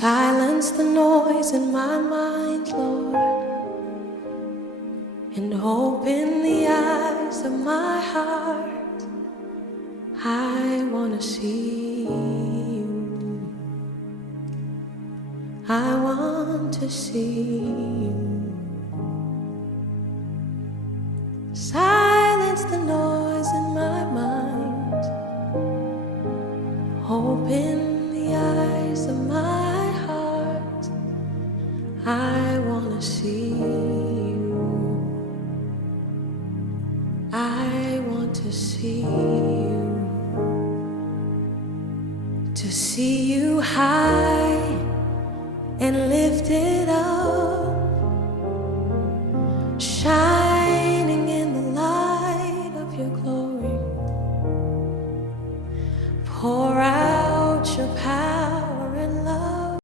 silence the noise in my mind, Lord, and open the eyes of my heart. I want to see you. I want to see you. Silence the noise in my mind. Open the eyes of my heart. I want to see you. I want to see you. To see you high and lifted up,